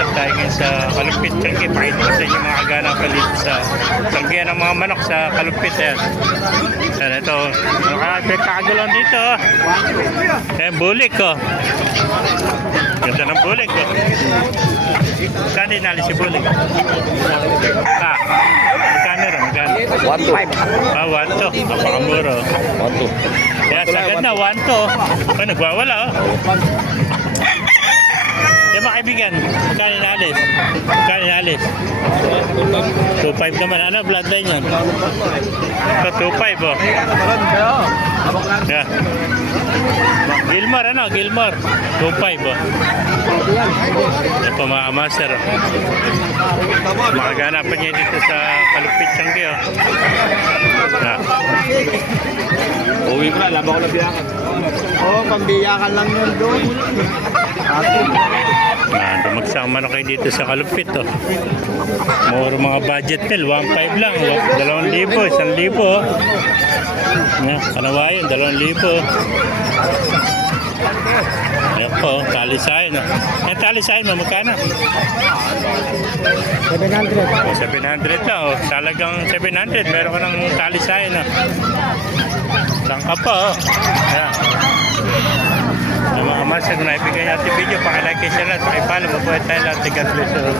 master tayo ngayon sa Kalumpit Tiangge. Pakita ko sa inyo mga kaganapan dito sa Tiangge ng mga manok sa Kalumpit. Ayan. Ayan, ito. Nakakagulong dito. Ayan, bulik ko. Ganda ng bulik ko. Saan inali si bulik? Magkano rin? Magkano? 1-2. 1-2. Napakamuro. 1-2. Kaya sagad na, 1-2. Ay, nagwawala oh. Yung mga kaibigan, magkano inalis? Magkano inalis? 2.5 naman. Ano, bloodline yan? Ito, 2.5 oh. Yeah. Gilmore, ano? Gilmore. 2.5 oh. Yan po mga master oh. Makaganapan niya dito sa Kalumpit Tiangge oh. Yeah. Uwi ko na, laban ko na biyakan. Oo, pambiyakan lang yun doon. Dumagsang manok kayo dito sa Kalumpit oh. More mga budget meal, 1.5 lang, 2,000, 1,000 oh. Kanawayan, 2,000. Ayan po, talisayan oh. Yan talisayan mo, magkano? 700. 700 lang oh. Talagang 700, meron ka ng talisayan oh. Sangka pa oh. Ayan. Ang mga master na ibigay natin video, pakilike kayo sila at pakipalo, mabuhay tayo lahat. God bless you.